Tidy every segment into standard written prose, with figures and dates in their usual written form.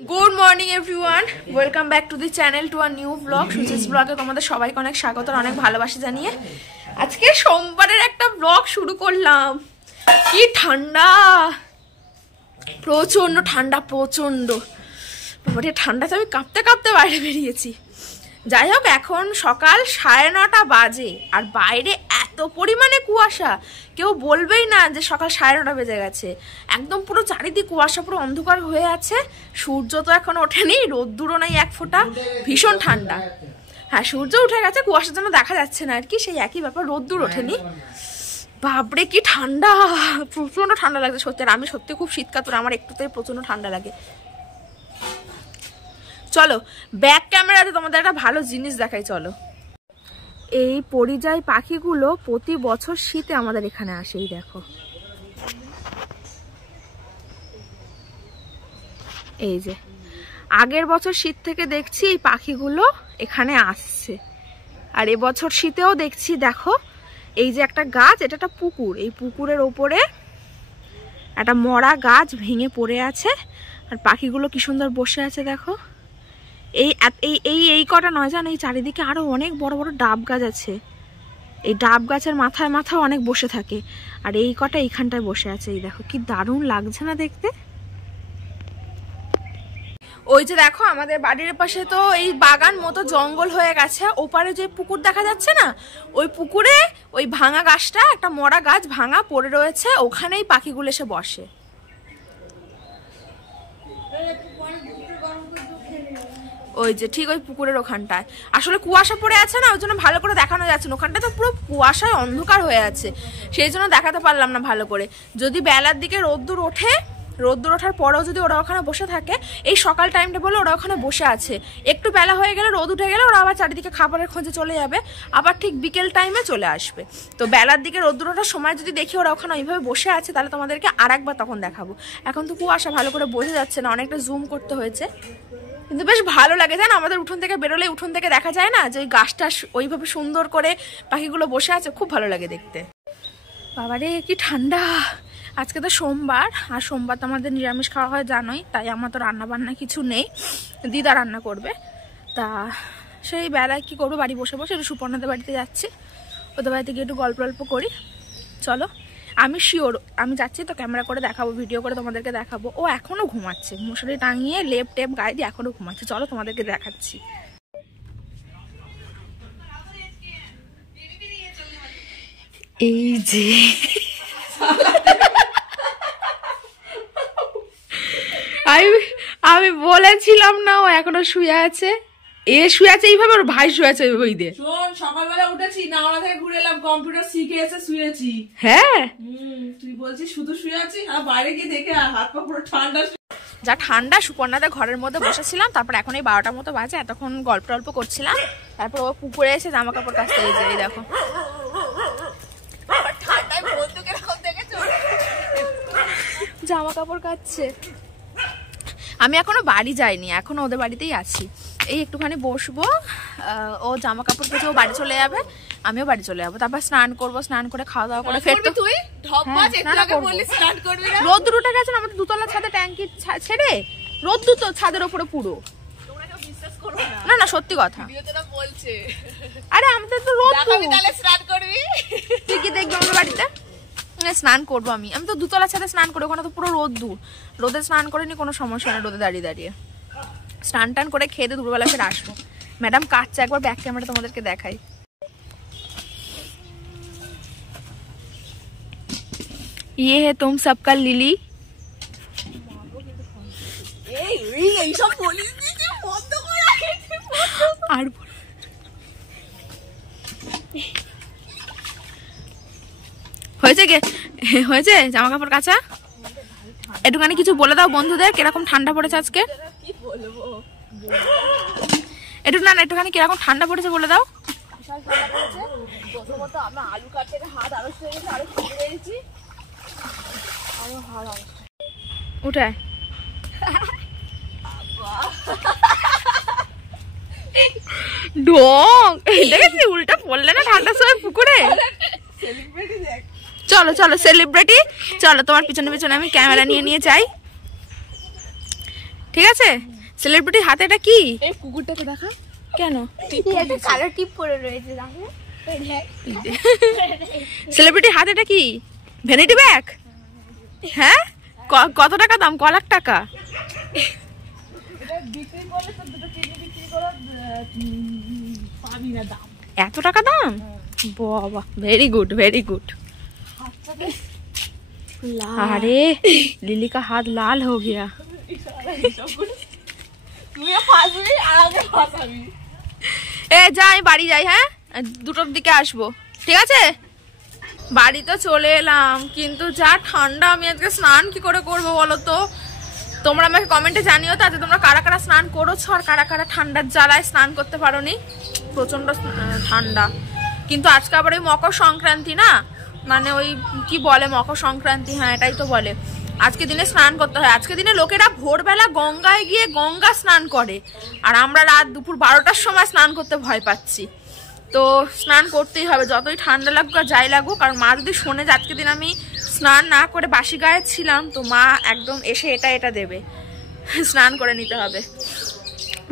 Good morning everyone welcome back to the channel to our new blog सुचिस ब्लगे তোমাদের সবাইকে অনেক স্বাগত আর অনেক ভালোবাসা জানিয়ে আজকে সোমবারের একটা ব্লগ শুরু করলাম। কি ঠান্ডা, প্রচন্ড ঠান্ডা, প্রচন্ড বাবারে ঠান্ডাতে আমি কাঁপতে কাঁপতে বাইরে বেরিয়েছি। যাই হোক এখন সকাল 9:30 বাজে আর বাইরে এত পরিমাণে কুয়াশা, কেউ বলবেই না যে সকাল 9:30 বেজে গেছে। একদম পুরো চারিদিক কুয়াশা, পুরো অন্ধকার হয়ে আছে। সূর্য তো এখন ওঠেনি, রোদ্দুরও নেই এক ফোঁটা, ভীষণ ঠান্ডা। হ্যাঁ সূর্য উঠে গেছে, কুয়াশার জন্য দেখা যাচ্ছে না আর কি, সেই একই ব্যাপার, রোদ্দুর ওঠেনি। বাপরে কি ঠান্ডা, প্রচন্ড ঠান্ডা লাগছে সত্যি। আর আমি সত্যি খুব শীতকাতুর, আমার একটুতেই প্রচন্ড ঠান্ডা লাগে। চলো ব্যাক ক্যামেরাতে তোমাদের একটা ভালো জিনিস দেখাই। চলো, এই পরিযায়ী পাখিগুলো প্রতি বছর শীতে আমাদের এখানে আসে। এই দেখো, এই যে আগের বছর শীত থেকে দেখছি এই পাখিগুলো এখানে আসছে, আর এবছর শীতেও দেখছি। দেখো এই যে একটা গাছ, এটা একটা পুকুর, এই পুকুরের ওপরে একটা মরা গাছ ভেঙে পড়ে আছে, আর পাখিগুলো কি সুন্দর বসে আছে দেখো। এই কটা নয় জানো, এই চারিদিকে আরো অনেক বড় বড় ডাব গাছ আছে। এই ডাব গাছের মাথায় মাথায় অনেক বসে থাকে, আর এই কটা এইখানটায় বসে আছে। এই দেখো কি দারুণ লাগছে না দেখতে। ওই যে দেখো আমাদের বাড়ির পাশে তো এই বাগান মতো জঙ্গল হয়ে গেছে, ওপারে যে পুকুর দেখা যাচ্ছে না, ওই পুকুরে ওই ভাঙা গাছটা, একটা মরা গাছ ভাঙা পড়ে রয়েছে, ওখানেই পাখিগুলো এসে বসে। ওই যে ঠিক ওই পুকুরের ওখানটায় আসলে কুয়াশা পড়ে আছে না, ওই জন্য ভালো করে দেখানো যাচ্ছে না। ওখানটা তো পুরো কুয়াশায় অন্ধকার হয়ে আছে, সেই জন্য দেখাতে পারলাম না ভালো করে। যদি বেলার দিকে রোদ্দুর ওঠে, রোদ্দুর ওঠার পরেও যদি ওরা ওখানে বসে থাকে, এই সকাল টাইমটা বলে ওরা ওখানে বসে আছে, একটু বেলা হয়ে গেলে, রোদ উঠে গেলে ওরা আবার চারিদিকে খাবারের খোঁজে চলে যাবে, আবার ঠিক বিকেল টাইমে চলে আসবে। তো বেলার দিকে রোদ্দুর ওঠার সময় যদি দেখি ওরা ওখানে ওইভাবে বসে আছে, তাহলে তোমাদেরকে আর একবার তখন দেখাবো। এখন তো কুয়াশা ভালো করে বোঝা যাচ্ছে না, অনেকটা জুম করতে হয়েছে, কিন্তু বেশ ভালো লাগে। জানো আমাদের উঠোন থেকে বেরোলে উঠোন থেকে দেখা যায় না যে ওই গাছটা ওইভাবে সুন্দর করে পাখিগুলো বসে আছে, খুব ভালো লাগে দেখতে। বাবারে কি ঠান্ডা। আজকে তো সোমবার, আর সোমবার তো আমাদের নিরামিষ খাওয়া হয় জানোই, তাই আমার তো রান্না বান্না কিছু নেই, দিদা রান্না করবে। তা সেই বেলায় কি করবো, বাড়ি বসে বসে একটু সুপর্ণাদের বাড়িতে যাচ্ছি, ওদের বাড়িতে গিয়ে একটু গল্প গল্প করি। চলো, আমি শিওর আমি যাচ্ছি তো ক্যামেরা করে দেখাবো, ভিডিও করে তোমাদেরকে দেখাবো। ও এখনো ঘুমাচ্ছে, মশারি টাঙিয়ে লেপ টেপ গায়ে দিয়ে এখনো ঘুমাচ্ছে। চলো তোমাদেরকে দেখাচ্ছি। এই যে আমি বলেছিলাম না ও এখনো শুয়ে আছে, শুয়ে আছে এইভাবে, ওর ভাই শুয়ে আছে ওই দিয়ে। শোন, সকালবেলা উঠেছি, নাওড়া থেকে ঘুরে এলাম, কম্পিউটার শিখে এসে শুয়েছি। হ্যাঁ তুই বলছিস শুধু শুয়ে আছি, আর বাইরে গিয়ে দেখে হাত পা পুরো ঠান্ডা। যা ঠান্ডা, সুপর্ণাদের ঘরের মধ্যে বসেছিলাম, তারপর এখন এই 12টার মতো বাজে, এতক্ষণ গল্প টল্প করছিলাম, তারপর ও পুকুরে এসে জামা কাপড় কাচতে হয়েছে। এই দেখো জামা কাপড় কাচছে। আমি এখনো বাড়ি যাইনি, এখনো ওদের বাড়িতেই আছি। এই একটুখানি বসবো, ও জামা কাপড় কেচে ও বাড়ি চলে যাবে, আমিও বাড়ি চলে যাবো, তারপর স্নান করবো, স্নান করে খাওয়া দাওয়া করে ফের তুই রোদ্দুর উঠে গেছে না আমাদের দুতলা ছাদে, ট্যাঙ্কি ছেড়ে রোদ্দুর তো ছাদের ওপরে পুরো। না না সত্যি কথা, আরে আমাদের তো রোদ, তুই কি দেখবি আমাদের বাড়িতে স্নান করবো। আমি তো দুতলা ছাদে স্নান করি, ওখানে তো পুরো রোদ্দুর, রোদে স্নান করিনি কোনো সমস্যা নেই, রোদে দাঁড়িয়ে দাঁড়িয়ে স্নান টান করে খেয়ে দিয়ে দুপুরবেলা ফের আসবো। ম্যাডাম কাটছে, একবার ব্যাক ক্যামেরা তোমাদেরকে দেখাই। ये है तुम सबका लिली। আর হয়েছে গে, হয়েছে জামা কাপড় কাচা। একটুখানি কিছু বলে দাও বন্ধুদের, কিরকম ঠান্ডা পড়েছে আজকে। একটুখানি কিরকম ঠান্ডা পড়েছে বলে দাও। উঠে ঢং দেখেছি, উল্টা পড়লে না ঠান্ডার সময় পুকুরে। চলো চলো সেলিব্রিটি, চলো তোমার পিছনে পিছনে আমি ক্যামেরা নিয়ে নিয়ে যাই। ঠিক আছে? সেলিব্রিটি হাতে এটা কি? এই কুকুরটাকে দেখা কেন? একটা কালো টিপ পরে রয়েছে দেখো। সেলিব্রিটি হাতে এটা কি? Vanity bag? হ্যাঁ, কত টাকা দাম? ক লাখ টাকা? বিক্রি করলে তো দুটো কিডনি বিক্রি করে পাবি না দাম। এত টাকা দাম? বাবা, ভেরি গুড, ভেরি গুড। अरे लिली का हाथ लाल हो गया। এ যা, আমি বাড়ি যাই। হ্যাঁ, 2টোর দিকে আসবো, ঠিক আছে? বাড়ি তো চলে এলাম, কিন্তু যা ঠান্ডা, আমি আজকে স্নান কি করে করবো বলো তো? তোমরা আমাকে কমেন্টে জানিও তো আজকে তোমরা কারা কারা স্নান করেছো আর কারা কারা ঠান্ডার জ্বালায় স্নান করতে পারোনি। প্রচন্ড ঠান্ডা। কিন্তু আজকে আবার ওই মকর সংক্রান্তি না, মানে ওই কি বলে মকর সংক্রান্তি, হ্যাঁ এটাই তো বলে। আজকে দিনে স্নান করতে হয়। আজকে দিনে লোকেরা ভোরবেলা গঙ্গায় গিয়ে গঙ্গা স্নান করে, আর আমরা রাত দুপুর 12টার সময় স্নান করতে ভয় পাচ্ছি। তো স্নান করতেই হবে, যতই ঠান্ডা লাগুক আর যাই লাগুক। কারণ মা যদি শোনে যে আজকে দিন আমি স্নান না করে বাসি গায়ে ছিলাম, তো মা একদম এসে এটা দেবে, স্নান করে নিতে হবে।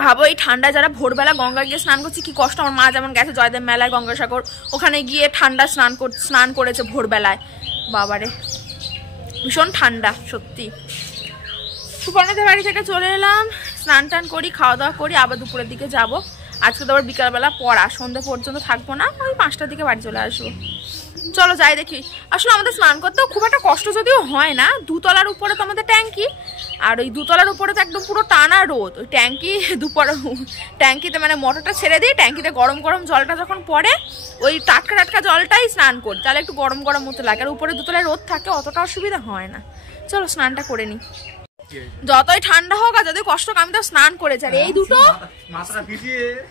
ভাবো এই ঠান্ডা যারা ভোরবেলা গঙ্গা গিয়ে স্নান করছে কি কষ্ট। আমার মা যেমন গেছে জয়দেব মেলায়, গঙ্গাসাগর, ওখানে গিয়ে ঠান্ডা স্নান করেছে ভোরবেলায়। বাবারে ভীষণ ঠান্ডা সত্যি। সুপর্ণাদের বাড়ি থেকে চলে এলাম, স্নান টান করি, খাওয়া দাওয়া করি, আবার দুপুরের দিকে যাব। আজকে তো আবার বিকালবেলা পড়া, সন্ধ্যে পর্যন্ত থাকবো না, ওই 5টার দিকে বাড়ি চলে আসবো। চলো যাই দেখি। আসলে আমাদের স্নান করতেও খুব একটা কষ্ট যদিও হয় না, 2তলার উপরে তো আমাদের ট্যাঙ্কি, আর ওই 2তলার উপরে তো একদম পুরো টানা রোদ। ওই ট্যাঙ্কিতে মানে মোটরটা ছেড়ে দিয়ে ট্যাঙ্কিতে গরম গরম জলটা যখন পড়ে, ওই টাটকা টাটকা জলটাই স্নান করি, তাহলে একটু গরম গরম মতো লাগে। আর উপরে 2তলায় রোদ থাকে, অতটা অসুবিধা হয় না। চলো স্নানটা করে নি, যতই ঠান্ডা হোক আর যতই কষ্ট হোক, আমি তো স্নান করেছি। আর এই দুটো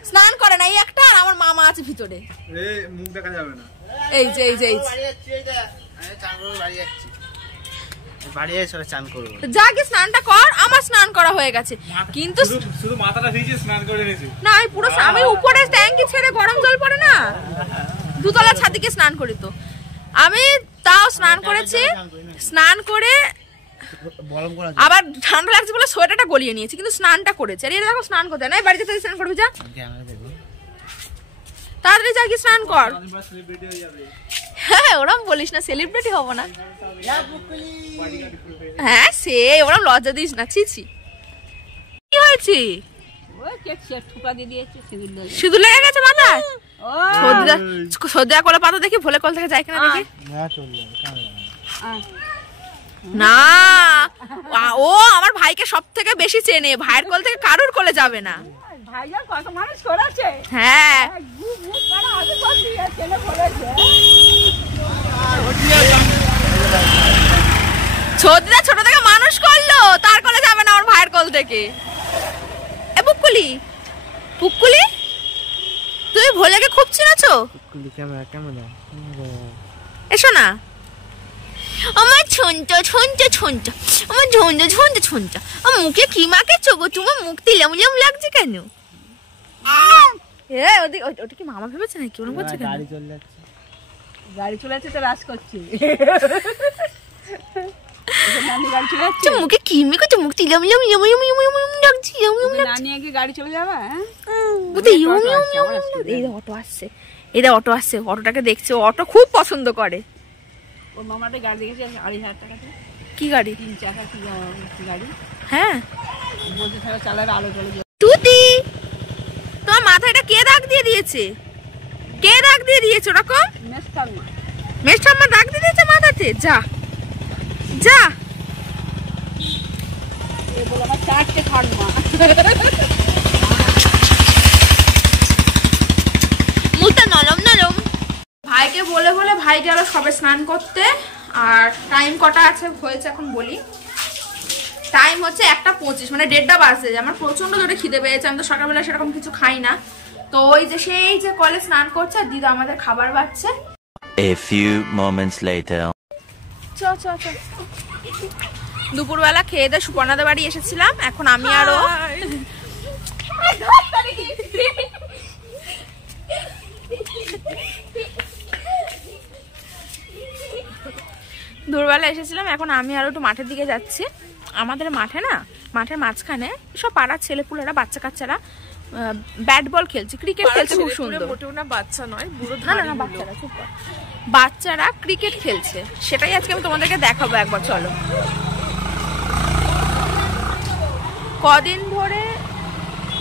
স্নান করে না, এই একটা, আর আমার মামা আছে ভিতরে, মুখ দেখা যাবে না। এই যে যা কি স্নানটা কর, আমার স্নান করা হয়ে গেছে। কিন্তু শুধু মাথাটা ভিজিয়ে স্নান করে নিয়েছি না, আমি পুরো আমি উপরে ট্যাঙ্কি ছেড়ে গরম জল পড়ে না, 2তলা ছাদিকে স্নান করি। তো আমি তাও স্নান করেছি, স্নান করে আবার ঠান্ডা লাগছে বলে সোয়েটারটা গলিয়ে নিয়েছি, কিন্তু স্নানটা করেছি। আর এটা দেখো স্নান করতে না, বাড়িতে থেকে স্নান করবি, যা তাড়াতাড়ি যা, কি স্নান কর। হ্যাঁ ওরম বলিস না, সেলিব্রিটি হবো না। হ্যাঁ সে ওরম লজ্জা দিস না, ছি। কি হয়েছে? সিঁদুর লেগে গেছে মাথায়? সর্দি কলা পাতা দেখি, ভোলে কল থেকে যায় কিনা দেখি। না, ও আমার ভাইকে সব থেকে বেশি চেনে, ভাইয়ের কোল থেকে কারুর কোলে যাবে না। হ্যাঁ সর্দিটা ছোট থেকে মানুষ করলো, তার কোলে যাবে না আমার ভাইয়ের কোল থেকে। এ পুকুলি তুমি ভোলেকে খুব চিনেছো? এসো না আমার ছুঞ্চো, আমার ঝুঞ্চো, আমার মুখে কি মাখেছো গো? তোমার মুখ তিলাম লাগছে কেন? ওটা কি মামা ভেবেছে নাকি? ওরকম করছে কেন? গাড়ি চলে যাচ্ছে তো রাজ করছি। মুখে কি মেখেছো? মুখ তিলাম লাগছে। নানি আগে গাড়ি চলে যাবে। এই অটো আসছে, অটোটাকে দেখছে, অটো খুব পছন্দ করে। ওর মামাটা গাড়ি দেখেছে 2,500 টাকাতে। কি গাড়ি? 3 চাকা কি গাড়ি? হ্যাঁ বলতে থাকা চালাবে, আলো জ্বলে। তুতি তোমার মাথায় এটা কে দাগ দিয়ে দিয়েছে? কে দাগ দিয়ে দিয়েছে ওরকম? মেজঠাম্মা দাগ দিয়ে দিয়েছে মাথাতে। যা এই বলে আমার 4টে ঠান্ডা। মুখটা নরম। ভাইকে বলে ভাই গেল সবে স্নান করতে। আর টাইম কটা আছে হয়েছে এখন বলি। টাইম হচ্ছে 1:25, মানে 1:30 বাজে। আমার প্রচন্ড জোরে খিদে পেয়েছে, আমি তো সকালবেলা সেরকম কিছু খাই না। তো ওই যে সেই যে কলে স্নান করছে, আর দিদা আমাদের খাবার বাচ্ছে। A few moments later. চ দুপুরবেলা খেয়ে দিয়ে সুপর্ণাদের বাড়ি এসেছিলাম। এখন আমি আরো দুপুরবেলা এসেছিলাম, এখন আমি আরো একটু মাঠের দিকে যাচ্ছি। আমাদের মাঠে না মাঠের মাঝখানে সব পাড়ার ছেলেপুলেরা বাচ্চা কাচ্চারা ব্যাট বল খেলছে, ক্রিকেট খেলছে খুব সুন্দর। মোটেও না বাচ্চা নয়, বুড়ো না না না, বাচ্চারা চুপ কর। বাচ্চারা ক্রিকেট খেলছে, সেটাই আজকে আমি তোমাদেরকে দেখাবো একবার, চলো।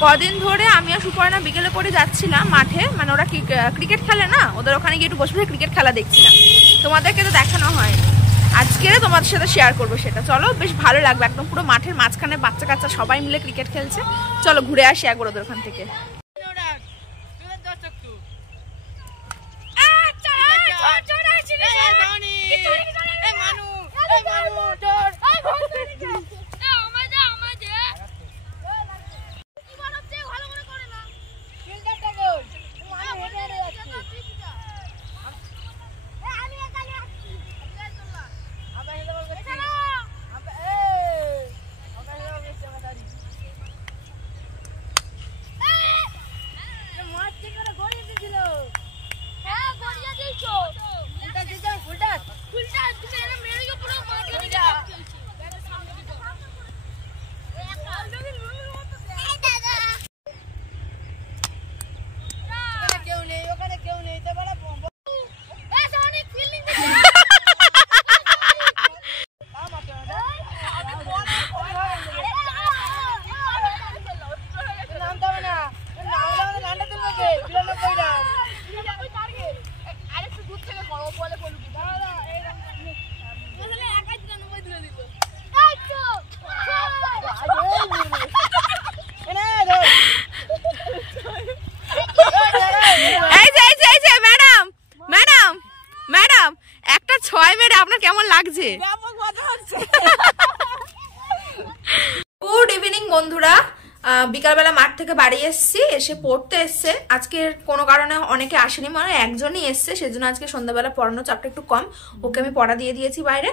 কদিন ধরে আমি আর সুপর্ণা বিকেলে করে যাচ্ছিলাম মাঠে, মানে ওরা ক্রিকেট খেলে না, ওদের ওখানে গিয়ে একটু বসে বসে ক্রিকেট খেলা দেখছিলাম। তোমাদেরকে তো দেখানো হয়নি, আজকে তোমাদের সাথে শেয়ার করবো সেটা। চলো, বেশ ভালো লাগবে, একদম পুরো মাঠের মাঝখানে বাচ্চা কাচ্চা সবাই মিলে ক্রিকেট খেলছে। চলো ঘুরে আসি একবার ওদের ওখান থেকে। একটা 6 মেরে আপনার কেমন লাগছে? গুড ইভিনিং বন্ধুরা, বিকালবেলা মাঠ থেকে বাড়ি এসছি, এসে পড়তে এসছে। আজকের কোনো কারণে অনেকে আসেনি, মানে একজনই এসছে, সেজন্য আজকে সন্ধ্যাবেলা পড়ানোর চাপটা একটু কম। ওকে আমি পড়া দিয়ে দিয়েছি বাইরে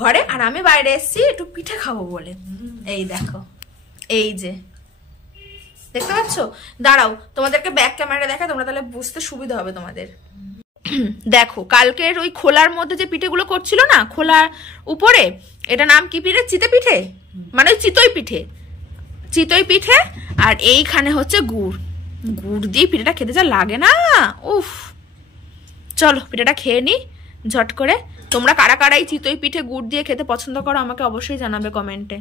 ঘরে, আর আমি বাইরে এসছি একটু পিঠে খাবো বলে। এই দেখো, এই যে দেখতে পাচ্ছ, দাঁড়াও তোমাদেরকে ব্যাক ক্যামেরা দেখায়, তোমরা তাহলে বুঝতে সুবিধা হবে তোমাদের। দেখো, কালকের ওই খোলার মধ্যে যে পিঠেগুলো করছিল না, খোলার উপরে, এটা নাম কি পিঠে? চিতে পিঠে, মানে চিতই পিঠে, চিতই পিঠে। আর এইখানে হচ্ছে গুড়, গুড় দিয়ে পিঠেটা খেতে যা লাগে না, উফ। চলো পিঠেটা খেয়ে নি ঝট করে। তোমরা কারা কারা এই চিতই পিঠে গুড় দিয়ে খেতে পছন্দ করো আমাকে অবশ্যই জানাবে কমেন্টে।